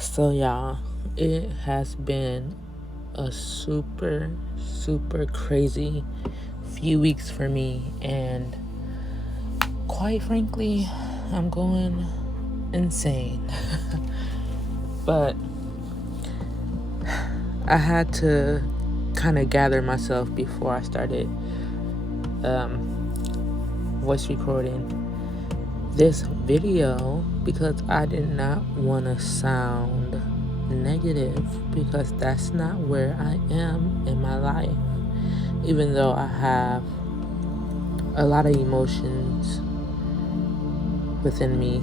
So, y'all, it has been a super, super crazy few weeks for me, and quite frankly, I'm going insane. But I had to kind of gather myself before I started voice recording this video because I did not want to sound negative, because that's not where I am in my life. Even though I have a lot of emotions within me,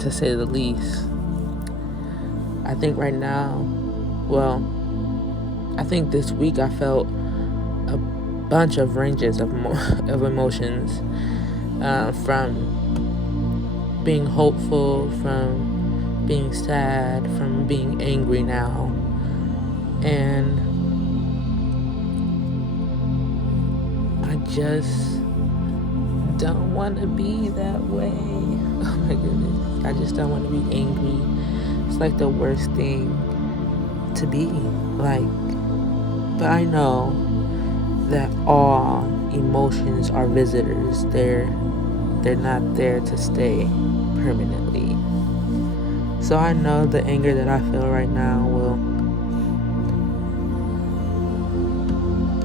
to say the least. I think right now, I think this week I felt a bunch of ranges of emotions, from being hopeful, from being sad, from being angry now. And I just don't want to be that way. Oh my goodness. I just don't want to be angry. It's like the worst thing to be. But I know that all emotions are visitors. They're not there to stay permanently. So I know the anger that I feel right now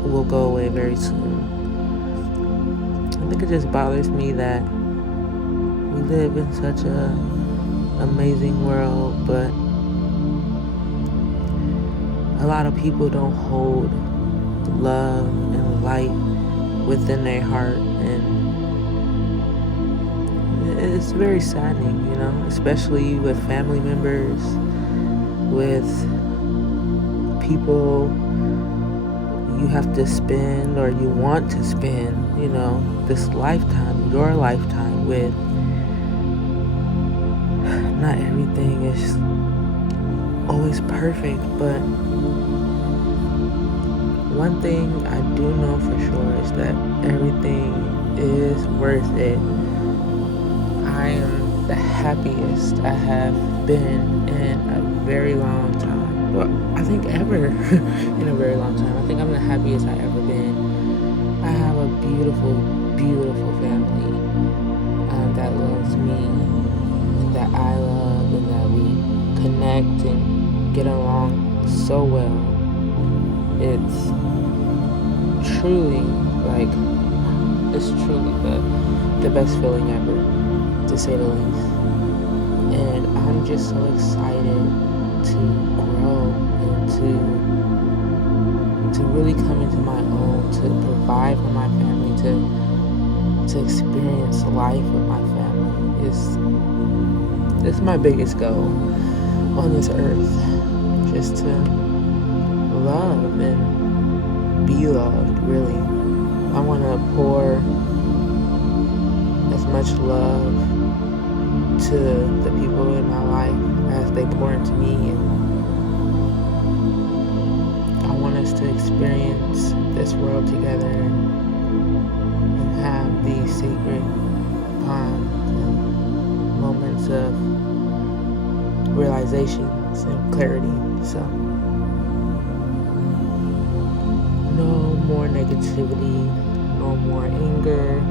will go away very soon. I think it just bothers me that we live in such a amazing world, but a lot of people don't hold love and light within their heart, and it's very saddening, especially with family members, with people you have to spend or you want to spend, this lifetime, your lifetime with. Not everything is always perfect, but one thing I do know for sure is that everything is worth it. I am the happiest I have been in a very long time. Well, I think ever in a very long time. I think I'm the happiest I've ever been. I have a beautiful, beautiful family that loves me, and that I love, and that we connect and get along so well. It's truly the best feeling ever, to say the least. And I'm just so excited to grow and to really come into my own, to provide for my family, to experience life with my family. It's my biggest goal on this earth, just to love and be loved, really. I want to pour as much love to the people in my life as they pour into me, and I want us to experience this world together and have these sacred times and moments of realizations and clarity. So no more negativity, no more anger.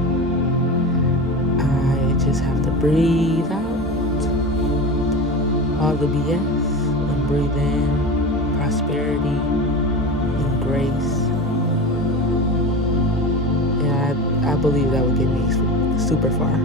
I just have to breathe out all the BS and breathe in prosperity and grace. And I believe that would get me super far.